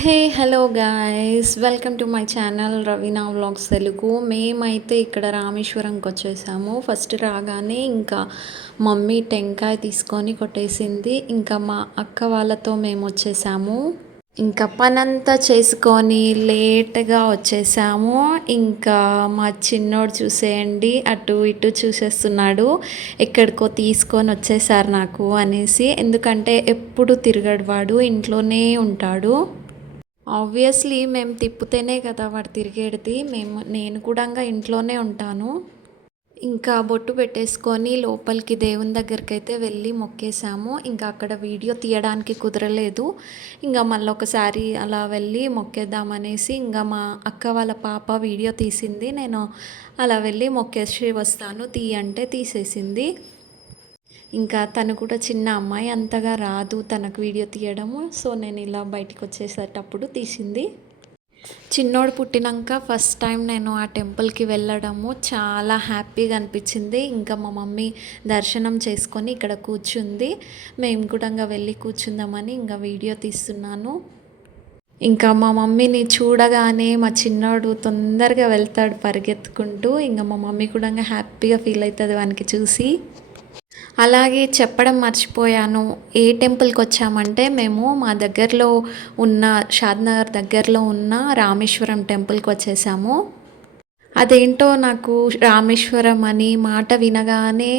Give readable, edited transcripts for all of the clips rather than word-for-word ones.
Hey hello guys, welcome to my channel Raveena vlogs Telugu. మేమైతే ఇక్కడ రామేశ్వరంకి వచ్చేసాము. ఫస్ట్ రాగానే ఇంకా మమ్మీ టెంకాయ తీసుకొని కొట్టేసింది. ఇంకా మా అక్క వాళ్ళతో మేము వచ్చేసాము. ఇంకా పనంతా చేసుకొని లేట్గా వచ్చేసాము. ఇంకా మా చిన్నోడు చూసేయండి, అటు ఇటు చూసేస్తున్నాడు. ఎక్కడికో తీసుకొని వచ్చేసారు నాకు అనేసి. ఎందుకంటే ఎప్పుడు తిరగడు, వాడు ఇంట్లోనే ఉంటాడు. ఆబ్వియస్లీ మేము తిప్పితేనే కదా వాడు తిరిగేది. నేను కూడా ఇంట్లోనే ఉంటాను. ఇంకా బొట్టు పెట్టేసుకొని లోపలికి దేవుని దగ్గరికి అయితే వెళ్ళి మొక్కేసాము. ఇంకా అక్కడ వీడియో తీయడానికి కుదరలేదు. ఇంకా మళ్ళీ ఒకసారి అలా వెళ్ళి మొక్కేద్దామనేసి ఇంకా మా అక్క వాళ్ళ పాప వీడియో తీసింది. నేను అలా వెళ్ళి మొక్కేసి వస్తాను తీయంటే తీసేసింది. ఇంకా తను కూడా చిన్న అమ్మాయి, అంతగా రాదు తనకు వీడియో తీయడము. సో నేను ఇలా బయటికి వచ్చేసేటప్పుడు తీసింది. చిన్నోడు పుట్టినాక ఫస్ట్ టైం నేను ఆ టెంపుల్కి వెళ్ళడము చాలా హ్యాపీగా అనిపించింది. ఇంకా మా మమ్మీ దర్శనం చేసుకొని ఇక్కడ కూర్చుంది. మేము కూడా వెళ్ళి కూర్చుందామని ఇంకా వీడియో తీస్తున్నాను. ఇంకా మా మమ్మీని చూడగానే మా చిన్నోడు తొందరగా వెళ్తాడు పరిగెత్తుకుంటూ. ఇంకా మా మమ్మీ కూడా హ్యాపీగా ఫీల్ అవుతుంది వానికి చూసి. అలాగే చెప్పడం మర్చిపోయాను, ఏ టెంపుల్కి వచ్చామంటే మేము మా దగ్గరలో ఉన్న షాద్నగర్ దగ్గరలో ఉన్న రామేశ్వరం టెంపుల్కి వచ్చేసాము. అదేంటో నాకు రామేశ్వరం అని మాట వినగానే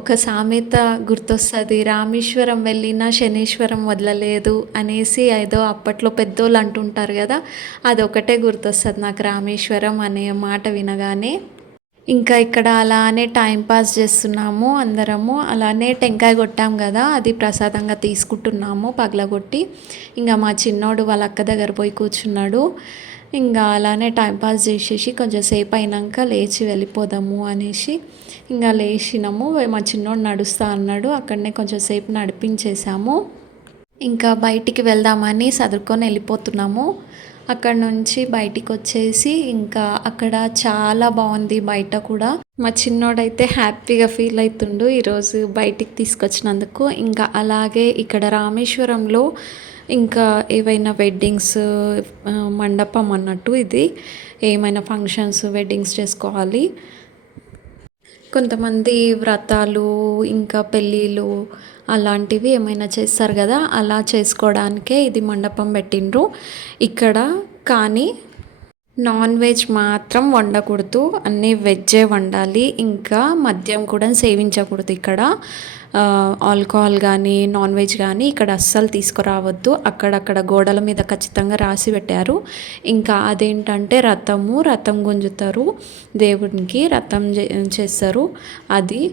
ఒక సామెత గుర్తొస్తుంది. రామేశ్వరం వెళ్ళినా శనీశ్వరం వదలలేదు అనేసి ఏదో అప్పట్లో పెద్దోళ్ళు అంటుంటారు కదా, అదొకటే గుర్తొస్తుంది నాకు రామేశ్వరం అనే మాట వినగానే. ఇంకా ఇక్కడ అలానే టైం పాస్ చేస్తున్నాము అందరము. అలానే టెంకాయ కొట్టాం కదా, అది ప్రసాదంగా తీసుకుంటున్నాము పగలగొట్టి. ఇంకా మా చిన్నోడు వాళ్ళ అక్క దగ్గర పోయి కూర్చున్నాడు. ఇంకా అలానే టైంపాస్ చేసేసి కొంచెం సేపు అయినాక లేచి వెళ్ళిపోదాము అనేసి ఇంకా లేచినాము. మా చిన్నోడు నడుస్తా అన్నాడు, అక్కడనే కొంచెం సేపు నడిపించేసాము. ఇంకా బయటికి వెళ్దామని సదురుకొని వెళ్ళిపోతున్నాము. అక్కడ నుంచి బయటికి వచ్చేసి ఇంకా అక్కడ చాలా బాగుంది బయట కూడా. మా చిన్నోడైతే హ్యాపీగా ఫీల్ అవుతుండు ఈరోజు బయటికి తీసుకొచ్చినందుకు. ఇంకా అలాగే ఇక్కడ రామేశ్వరంలో ఇంకా ఏవైనా వెడ్డింగ్స్ మండపం అన్నట్టు ఇది, ఏమైనా ఫంక్షన్స్ వెడ్డింగ్స్ చేసుకోవాలి. కొంతమంది వ్రతాలు ఇంకా పెళ్ళిళ్ళు అలాంటివి ఏమైనా చేస్తారు కదా, అలా చేసుకోవడానికే ఇది మండపం పెట్టిండ్రు ఇక్కడ. కానీ నాన్ వెజ్ మాత్రం వండకూడదు, అన్నీ వెజ్జే వండాలి. ఇంకా మద్యం కూడా సేవించకూడదు ఇక్కడ. ఆల్కహాల్ కానీ నాన్ వెజ్ కానీ ఇక్కడ అస్సలు తీసుకురావద్దు. అక్కడక్కడ గోడల మీద ఖచ్చితంగా రాసి పెట్టారు. ఇంకా అదేంటంటే రథం గుంజుతారు, దేవునికి రథం చేస్తారు అది.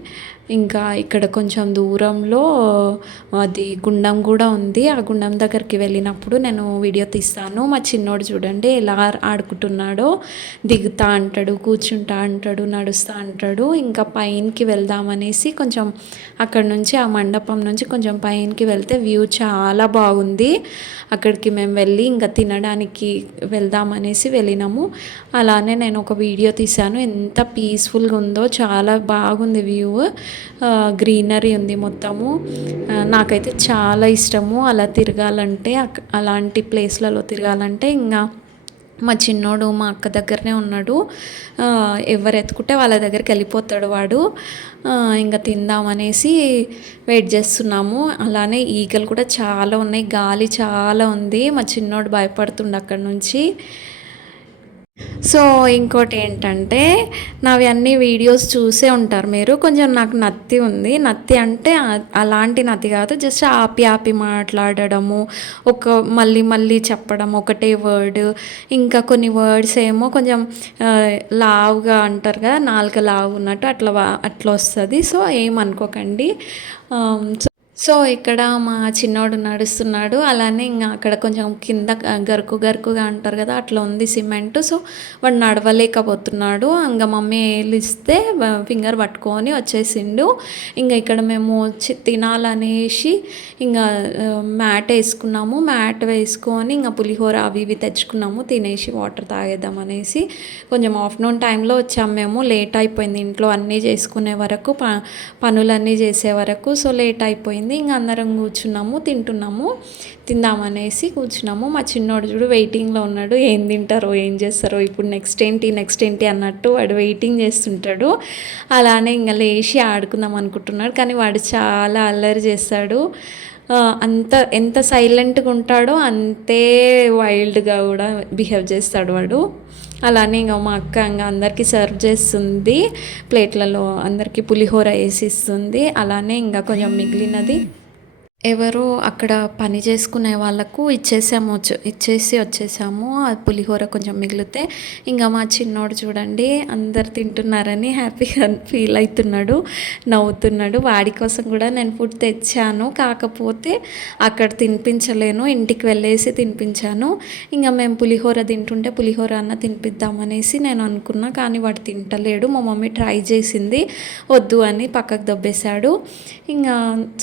ఇంకా ఇక్కడ కొంచెం దూరంలో అది గుండం కూడా ఉంది. ఆ గుండం దగ్గరికి వెళ్ళినప్పుడు నేను వీడియో తీస్తాను. మా చిన్నోడు చూడండి ఎలా ఆడుకుంటున్నాడో, దిగుతా అంటాడు, కూర్చుంటా అంటాడు, నడుస్తా అంటాడు. ఇంకా పైనకి వెళ్దామనేసి కొంచెం అక్కడ నుంచి ఆ మండపం నుంచి కొంచెం పైనకి వెళ్తే వ్యూ చాలా బాగుంది. అక్కడికి మేము వెళ్ళి ఇంకా తినడానికి వెళ్దామనేసి వెళ్ళినాము. అలానే నేను ఒక వీడియో తీశాను. ఎంత పీస్ఫుల్గా ఉందో, చాలా బాగుంది వ్యూ. గ్రీనరీ ఉంది మొత్తము. నాకైతే చాలా ఇష్టము అలా తిరగాలంటే, అలాంటి ప్లేస్లలో తిరగాలంటే. ఇంకా మా చిన్నోడు మా అక్క దగ్గరనే ఉన్నాడు. ఎవరు ఎత్తుకుంటే వాళ్ళ దగ్గరికి వెళ్ళిపోతాడు వాడు. ఇంకా తిందామనేసి వెయిట్ చేస్తున్నాము. అలానే ఈగలు కూడా చాలా ఉన్నాయి, గాలి చాలా ఉంది. మా చిన్నోడు భయపడుతుండే అక్కడ నుంచి. సో ఇంకోటి ఏంటంటే, నావి అన్ని వీడియోస్ చూసే ఉంటారు మీరు. కొంచెం నాకు నత్తి ఉంది. నత్తి అంటే అలాంటి నత్తి కాదు, జస్ట్ ఆపి ఆపి మాట్లాడడము, మళ్ళీ మళ్ళీ చెప్పడం ఒకటే వర్డ్. ఇంకా కొన్ని వర్డ్స్ ఏమో కొంచెం లావుగా అంటారు కదా, నాలుక లావు ఉన్నట్టు అట్లా వస్తుంది. సో ఏమనుకోకండి. సో ఇక్కడ మా చిన్నోడు నడుస్తున్నాడు. అలానే ఇంకా అక్కడ కొంచెం కింద గరుకుగా అంటారు కదా, అట్లా ఉంది సిమెంట్. సో వాడు నడవలేకపోతున్నాడు. ఇంకా మమ్మీ ఏలిస్తే ఫింగర్ పట్టుకొని వచ్చేసిండు. ఇంకా ఇక్కడ మేము తినాలనేసి ఇంకా మ్యాట్ వేసుకున్నాము. మ్యాట్ వేసుకొని ఇంకా పులిహోర అవి ఇవి తెచ్చుకున్నాము. తినేసి వాటర్ తాగేద్దాం అనేసి కొంచెం ఆఫ్టర్నూన్ టైంలో వచ్చాము మేము. లేట్ అయిపోయింది ఇంట్లో అన్నీ చేసుకునే వరకు, పనులన్నీ చేసే వరకు. సో లేట్ అయిపోయింది. అయిపోయింది. ఇంకా అందరం కూర్చున్నాము, తిందామనేసి కూర్చున్నాము. మా చిన్నోడు చూడు వెయిటింగ్లో ఉన్నాడు, ఏం తింటారో ఏం చేస్తారో, ఇప్పుడు నెక్స్ట్ ఏంటి అన్నట్టు వాడు వెయిటింగ్ చేస్తుంటాడు. అలానే ఇంకా లేచి ఆడుకుందాం అనుకుంటున్నాడు, కానీ వాడు చాలా అల్లరి చేస్తాడు. ఎంత సైలెంట్గా ఉంటాడో అంతే వైల్డ్గా కూడా బిహేవ్ చేస్తాడు వాడు. అలానే ఇంకా మా అక్క ఇంకా అందరికీ సర్వ్ చేస్తుంది, ప్లేట్లలో అందరికీ పులిహోర వేసి ఇస్తుంది. అలానే ఇంకా కొంచెం మిగిలినది ఎవరో అక్కడ పని చేసుకునే వాళ్ళకు ఇచ్చేసి వచ్చేసాము. ఆ పులిహోర కొంచెం మిగిలితే ఇంకా మా చిన్నోడు చూడండి అందరు తింటున్నారని హ్యాపీగా ఫీల్ అవుతున్నాడు, నవ్వుతున్నాడు. వాడి కోసం కూడా నేను ఫుడ్ తెచ్చాను, కాకపోతే అక్కడ తినిపించలేను, ఇంటికి వెళ్ళేసి తినిపించాను. ఇంకా మేము పులిహోర తింటుంటే పులిహోర అన్న తినిపిద్దామనేసి నేను అనుకున్నా, కానీ వాడు తింటలేడు. మా మమ్మీ ట్రై చేసింది, వద్దు అని పక్కకు దబ్బేశాడు. ఇంకా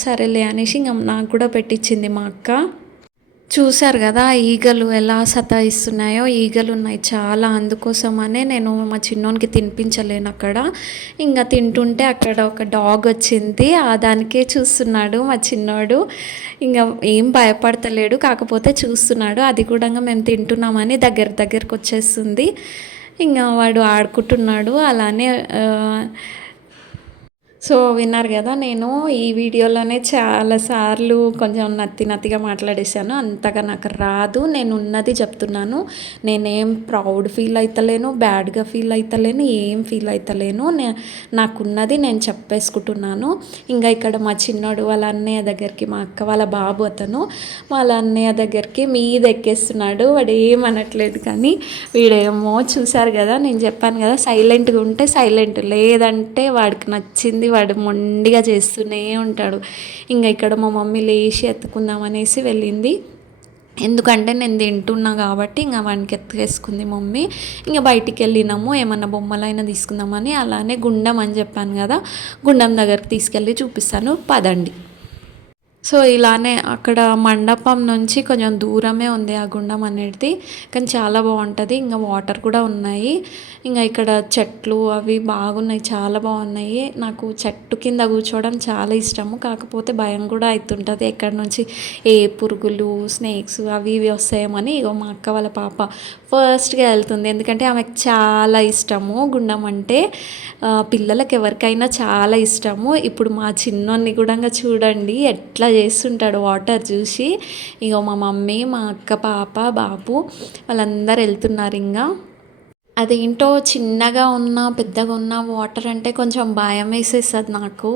సరేలే అనేసి ఇంకా నాకు కూడా పెట్టించింది మా అక్క. చూశారు కదా ఈగలు ఎలా సతాయిస్తున్నాయో, ఈగలు ఉన్నాయి చాలా, అందుకోసమనే నేను మా చిన్నోనికి తినిపించలేను అక్కడ. ఇంకా తింటుంటే అక్కడ ఒక డాగ్ వచ్చింది, దానికే చూస్తున్నాడు మా చిన్నోడు. ఇంకా ఏం భయపడతలేడు, కాకపోతే చూస్తున్నాడు. అది కూడా మేము తింటున్నామని దగ్గరకు వచ్చేస్తుంది. ఇంకా వాడు ఆడుకుంటున్నాడు. అలానే సో విన్నారు కదా, నేను ఈ వీడియోలోనే చాలాసార్లు కొంచెం నత్తిగా మాట్లాడేశాను. అంతగా నాకు రాదు, నేను ఉన్నది చెప్తున్నాను. నేనేం ప్రౌడ్ ఫీల్ అవుతలేను, బ్యాడ్గా ఫీల్ అవుతలేను, ఏం ఫీల్ అవుతలేను. నాకున్నది నేను చెప్పేసుకుంటున్నాను. ఇంకా ఇక్కడ మా చిన్నోడు వాళ్ళ అన్నయ్య దగ్గరికి, మా అక్క వాళ్ళ బాబు అతను వాళ్ళ అన్నయ్య దగ్గరికి మీద ఎక్కేస్తున్నాడు. వాడు ఏమనట్లేదు, కానీ వీడేమో చూశారు కదా, నేను చెప్పాను కదా సైలెంట్గా ఉంటే సైలెంట్, లేదంటే వాడికి నచ్చింది వాడు మొండిగా చేస్తూనే ఉంటాడు. ఇంకా ఇక్కడ మా మమ్మీ లేచి ఎత్తుకుందామనేసి వెళ్ళింది, ఎందుకంటే నేను తింటున్నా కాబట్టి. ఇంకా వానికి ఎత్తుకేసుకుంది మమ్మీ. ఇంకా బయటికి వెళ్ళినాము, ఏమన్నా బొమ్మలైనా తీసుకుందామని. అలానే గుండం అని చెప్పాను కదా, గుండం దగ్గరికి తీసుకెళ్ళి చూపిస్తాను పదండి. సో ఇలానే అక్కడ మండపం నుంచి కొంచెం దూరమే ఉంది ఆ గుండం అనేది, కానీ చాలా బాగుంటుంది. ఇంకా వాటర్ కూడా ఉన్నాయి. ఇంకా ఇక్కడ చెట్లు అవి బాగున్నాయి, చాలా బాగున్నాయి. నాకు చెట్టు కింద కూర్చోవడం చాలా ఇష్టము, కాకపోతే భయం కూడా అవుతుంటుంది, ఎక్కడి నుంచి ఏ పురుగులు స్నేక్స్ అవి ఇవి వస్తాయేమని. ఇగో మా అక్క వాళ్ళ పాప ఫస్ట్గా వెళ్తుంది, ఎందుకంటే ఆమెకు చాలా ఇష్టము గుండం అంటే. పిల్లలకి ఎవరికైనా చాలా ఇష్టము. ఇప్పుడు మా చిన్నోన్ని కూడా చూడండి ఎట్లా చేస్తుంటాడు వాటర్ చూసి. ఇగో మా మమ్మీ, మా అక్క పాప బాబు వాళ్ళందరూ వెళ్తున్నారు. ఇంకా అదేంటో చిన్నగా ఉన్న పెద్దగా ఉన్న వాటర్ అంటే కొంచెం భయం వేసేస్తుంది నాకు.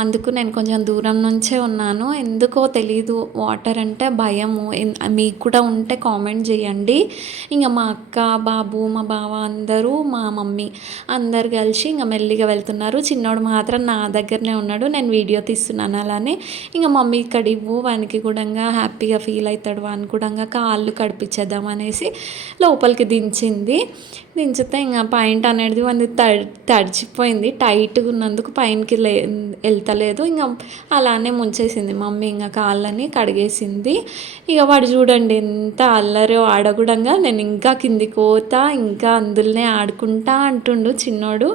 అందుకు నేను కొంచెం దూరం నుంచే ఉన్నాను, ఎందుకో తెలీదు వాటర్ అంటే భయము. మీకు కూడా ఉంటే కామెంట్ చేయండి. ఇంకా మా అక్క బాబు మా బావ అందరూ మా మమ్మీ అందరు కలిసి ఇంకా మెల్లిగా వెళ్తున్నారు. చిన్నోడు మాత్రం నా దగ్గరనే ఉన్నాడు, నేను వీడియో తీస్తున్నాను. అలానే ఇంకా మమ్మీ ఇక్కడ ఇవ్వు, వానికి కూడా హ్యాపీగా ఫీల్ అవుతాడు, వానికి కూడా కాళ్ళు కడిపించేద్దాం అనేసి లోపలికి దించితే ఇంకా పాయింట్ అనేది అది తడిచిపోయింది, టైట్గా ఉన్నందుకు పైనకి వెళ్తలేదు. ఇంకా అలానే ముంచేసింది మమ్మీ, ఇంకా కాళ్ళని కడిగేసింది. ఇక వాడు చూడండి ఎంత అల్లరి, ఆడకూడంగా నేను ఇంకా కిందికి పోతా, ఇంకా అందులోనే ఆడుకుంటా అంటుండు చిన్నోడు.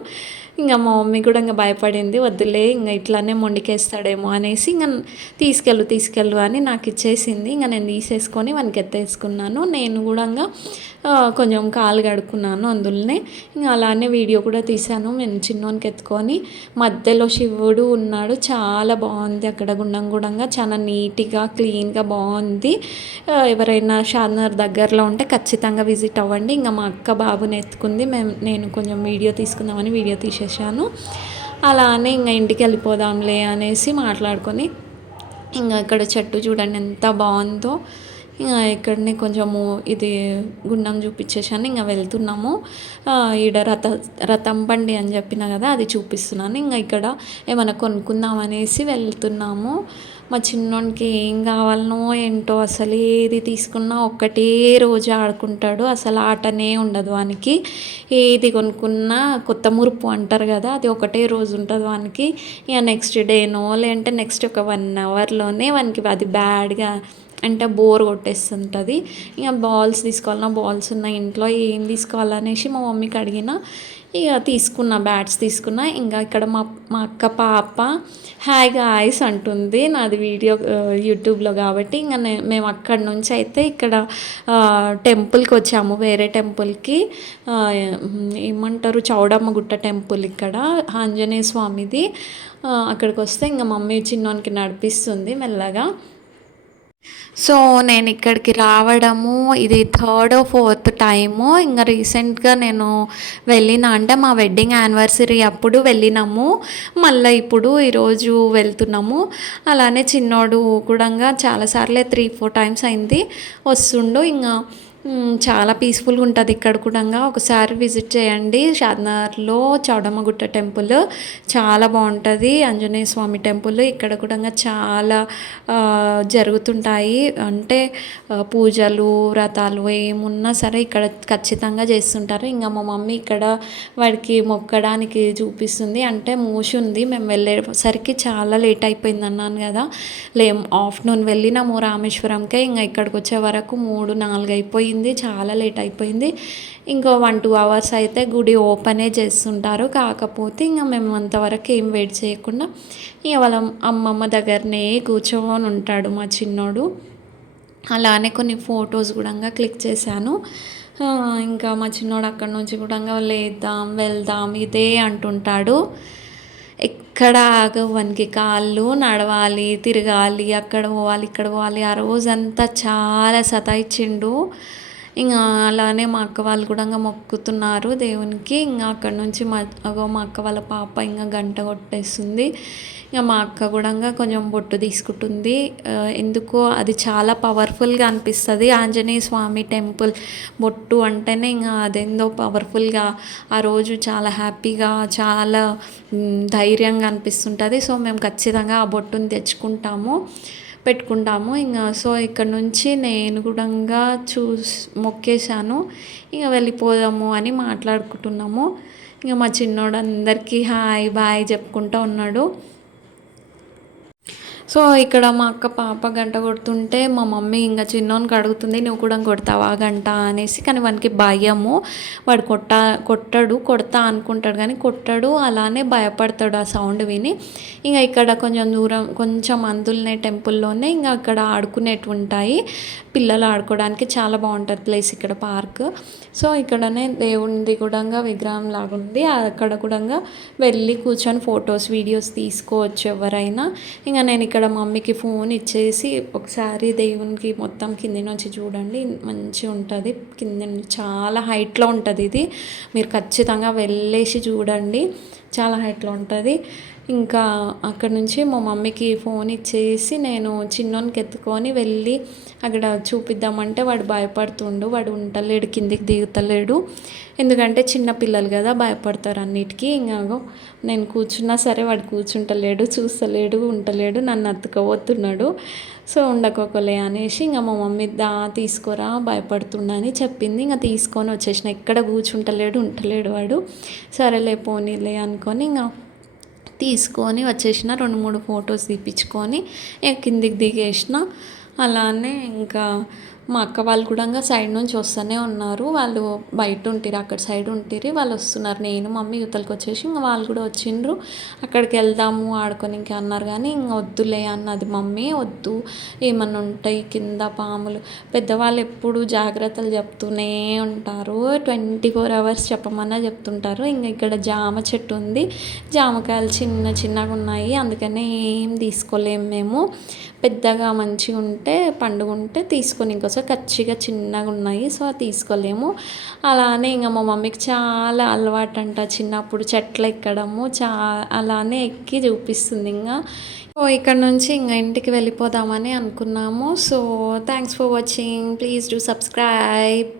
ఇంకా మా మమ్మీ కూడా ఇంకా భయపడింది, వద్దులే ఇంకా ఇట్లానే మొండికేస్తాడేమో అనేసి ఇంకా తీసుకెళ్ళు అని నాకు ఇచ్చేసింది. ఇంకా నేను తీసేసుకొని వానికి ఎత్తేసుకున్నాను. నేను కూడా కొంచెం కాలు కడుక్కున్నాను అందులోనే. ఇంకా అలానే వీడియో కూడా తీశాను నేను చిన్నోనికి ఎత్తుకొని. మధ్యలో శివుడు ఉన్నాడు, చాలా బాగుంది అక్కడ గుండం కూడా చాలా నీట్గా క్లీన్గా బాగుంది. ఎవరైనా షాద్నగర్ దగ్గరలో ఉంటే ఖచ్చితంగా విజిట్ అవ్వండి. ఇంకా మా అక్క బాబుని ఎత్తుకుంది, నేను కొంచెం వీడియో తీసుకుందామని వీడియో తీసేసాను. అలానే ఇంకా ఇంటికి వెళ్ళిపోదాంలే అనేసి మాట్లాడుకొని ఇంకా ఇక్కడ చెట్టు చూడండి ఎంత బాగుందో. ఇంకా ఇక్కడనే కొంచెము ఇది గుండం చూపించేసాను, ఇంకా వెళ్తున్నాము. ఈడ రథం బండి అని చెప్పిన కదా, అది చూపిస్తున్నాను. ఇంకా ఇక్కడ ఏమైనా కొనుక్కుందామనేసి వెళ్తున్నాము. మా చిన్నోనికి ఏం కావాలనో ఏంటో, అసలు ఏది తీసుకున్నా ఒక్కటే రోజు ఆడుకుంటాడు, అసలు ఆటనే ఉండదు వానికి. ఏది కొనుక్కున్నా కొత్త మురుపు అంటారు కదా, అది ఒకటే రోజు ఉంటుంది వానికి. ఇక నెక్స్ట్ డేనో లేదంటే నెక్స్ట్ ఒక 1 అవర్లోనే వానికి అది బ్యాడ్గా అంటే బోర్ కొట్టేస్తుంటుంది. ఇక బాల్స్ తీసుకోవాలన్నా బాల్స్ ఉన్నాయి ఇంట్లో, ఏం తీసుకోవాలనేసి మా మమ్మీకి అడిగిన, ఇక తీసుకున్న బ్యాట్స్ తీసుకున్న. ఇంకా ఇక్కడ మా మా అక్క పాప హాయ్ గాయ్స్ అంటుంది, నాది వీడియో యూట్యూబ్లో కాబట్టి. ఇంకా మేము అక్కడి నుంచి అయితే ఇక్కడ టెంపుల్కి వచ్చాము, వేరే టెంపుల్కి, ఏమంటారు చౌడమ్మ గుట్ట టెంపుల్, ఇక్కడ ఆంజనేయ స్వామిది. అక్కడికి వస్తే ఇంకా మమ్మీ చిన్నోనికి నడిపిస్తుంది మెల్లగా. సో నేను ఇక్కడికి రావడము ఇది 3rd or 4th టైము. ఇంకా రీసెంట్గా నేను వెళ్ళిన, అంటే మా వెడ్డింగ్ యానివర్సరీ అప్పుడు వెళ్ళినాము, మళ్ళీ ఇప్పుడు ఈరోజు వెళ్తున్నాము. అలానే చిన్నోడు కూడా చాలాసార్లే 3-4 టైమ్స్ అయింది వస్తుండు. ఇంకా చాలా పీస్ఫుల్గా ఉంటుంది ఇక్కడ కూడా. ఒకసారి విజిట్ చేయండి షాద్నగర్లో చౌడమ్మగుట్ట టెంపుల్, చాలా బాగుంటుంది. ఆంజనేయ స్వామి టెంపుల్ ఇక్కడ కూడా చాలా జరుగుతుంటాయి, అంటే పూజలు వ్రతాలు ఏమున్నా సరే ఇక్కడ ఖచ్చితంగా చేస్తుంటారు. ఇంకా మా మమ్మీ ఇక్కడ వాడికి మొక్కడానికి చూపిస్తుంది, అంటే మూసి ఉంది. మేము వెళ్ళేసరికి చాలా లేట్ అయిపోయింది అన్నాను కదా, ఆఫ్టర్నూన్ వెళ్ళినాము రామేశ్వరంకే, ఇంకా ఇక్కడికి వచ్చే వరకు 3-4 అయిపోయింది, చాలా లేట్ అయిపోయింది. ఇంకో 1-2 అవర్స్ అయితే గుడి ఓపెనే చేస్తుంటారు. కాకపోతే ఇంకా మేము అంతవరకు ఏం వెయిట్ చేయకుండా ఇక వాళ్ళ అమ్మమ్మ దగ్గరనే కూర్చొని ఉంటాడు మా చిన్నోడు. అలానే కొన్ని ఫొటోస్ కూడా క్లిక్ చేశాను. ఇంకా మా చిన్నోడు అక్కడి నుంచి కూడా లేద్దాం వెళ్దాం ఇదే అంటుంటాడు. ఎక్కడ ఆగవనికి కాళ్ళు, నడవాలి, తిరగాలి, అక్కడ పోవాలి, ఇక్కడ పోవాలి. ఆ రోజంతా చాలా సతాయిచ్చిండు. ఇంకా అలానే మా అక్క వాళ్ళు కూడా మొక్కుతున్నారు దేవునికి. ఇంకా అక్కడ నుంచి మా అక్క వాళ్ళ పాప ఇంకా గంట కొట్టేస్తుంది. ఇంకా మా అక్క కూడా కొంచెం బొట్టు తీసుకుంటుంది. ఎందుకో అది చాలా పవర్ఫుల్గా అనిపిస్తుంది. ఆంజనేయ స్వామి టెంపుల్ బొట్టు అంటేనే ఇంకా అదేందో పవర్ఫుల్గా, ఆ రోజు చాలా హ్యాపీగా, చాలా ధైర్యంగా అనిపిస్తుంటుంది. సో మేము ఖచ్చితంగా ఆ బొట్టుని పెట్టుకుంటాము. ఇంకా సో ఇక్కడ నుంచి నేను కూడా మొక్కేశాను, ఇంకా వెళ్ళిపోదాము అని మాట్లాడుకుంటున్నాము. ఇంకా మా చిన్నోడు అందరికీ హాయ్ బాయ్ చెప్పుకుంటూ ఉన్నాడు. సో ఇక్కడ మా అక్క పాప గంట కొడుతుంటే మా మమ్మీ ఇంకా చిన్నోనికి అడుగుతుంది, నువ్వు కూడా కొడతావా గంట అనేసి. కానీ వానికి భయము, వాడు కొట్టాడు, కొడతా అనుకుంటాడు కానీ కొట్టాడు, అలానే భయపడతాడు ఆ సౌండ్ విని. ఇంకా ఇక్కడ కొంచెం దూరం, కొంచెం అందులనే టెంపుల్లోనే ఇంకా అక్కడ ఆడుకునేటివి ఉంటాయి, పిల్లలు ఆడుకోవడానికి చాలా బాగుంటుంది ప్లేస్ ఇక్కడ పార్క్. సో ఇక్కడనే దేవునిది కూడా విగ్రహం లాగా ఉంది, అక్కడ కూడా వెళ్ళి కూర్చొని ఫొటోస్ వీడియోస్ తీసుకోవచ్చు ఎవరైనా. ఇంకా నేను ఇక్కడ మమ్మీకి ఫోన్ ఇచ్చేసి ఒకసారి దేవునికి మొత్తం కింది నుంచి చూడండి, మంచిగా ఉంటుంది. కింద చాలా హైట్లో ఉంటుంది ఇది, మీరు ఖచ్చితంగా వెళ్ళేసి చూడండి, చాలా హైట్లో ఉంటుంది. ఇంకా అక్కడ నుంచి మా మమ్మీకి ఫోన్ ఇచ్చేసి నేను చిన్నోనికి ఎత్తుకొని వెళ్ళి అక్కడ చూపిద్దామంటే వాడు భయపడుతుండు, వాడు ఉంటలేడు, కిందికి దిగుతలేడు. ఎందుకంటే చిన్న పిల్లలు కదా, భయపడతారు అన్నిటికీ. ఇంకా నేను కూర్చున్నా సరే వాడు కూర్చుంటలేడు, చూస్తలేడు, ఉంటలేడు, నన్ను అతుకపోతున్నాడు. సో ఉండకోకలే అనేసి ఇంకా మా మమ్మీ తీసుకోరా భయపడుతుండని చెప్పింది. ఇంకా తీసుకొని వచ్చేసిన, ఎక్కడ ఉంటలేడు వాడు. సరేలే పోనీలే అనుకొని ఇంకా తీసుకొని వచ్చేసిన, 2-3 ఫొటోస్ తీపించుకొని కిందికి దిగేసిన. అలానే ఇంకా మా అక్క వాళ్ళు కూడా సైడ్ నుంచి వస్తూనే ఉన్నారు, వాళ్ళు బయట ఉంటారు, అక్కడ సైడ్ ఉంటారు, వాళ్ళు వస్తున్నారు. నేను మమ్మీ యువతలకు వచ్చేసి ఇంకా వాళ్ళు కూడా వచ్చిండ్రు. అక్కడికి వెళ్దాము ఆడుకొని ఇంకా అన్నారు కానీ ఇంకా వద్దులే అన్నది మమ్మీ, వద్దు ఏమన్నా ఉంటాయి కింద పాములు. పెద్దవాళ్ళు ఎప్పుడు జాగ్రత్తలు చెప్తూనే ఉంటారు, 24 hours చెప్పమన్నా చెప్తుంటారు. ఇంకా ఇక్కడ జామ చెట్టు ఉంది, జామకాయలు చిన్నగా ఉన్నాయి, అందుకనే ఏం తీసుకోలేము మేము. పెద్దగా మంచిగా ఉంటే పండుగ ఉంటే తీసుకొని ఇంకోసారి కచ్చిగా చిన్నగా ఉన్నాయి, సో తీసుకోలేము. అలానే ఇంకా మా మమ్మీకి చాలా అలవాటు అంట చిన్నప్పుడు చెట్లు ఎక్కడము, అలానే ఎక్కి చూపిస్తుంది. ఇంకా ఇక్కడ నుంచి ఇంకా ఇంటికి వెళ్ళిపోదామని అనుకున్నాము. So thanks for watching, please do subscribe.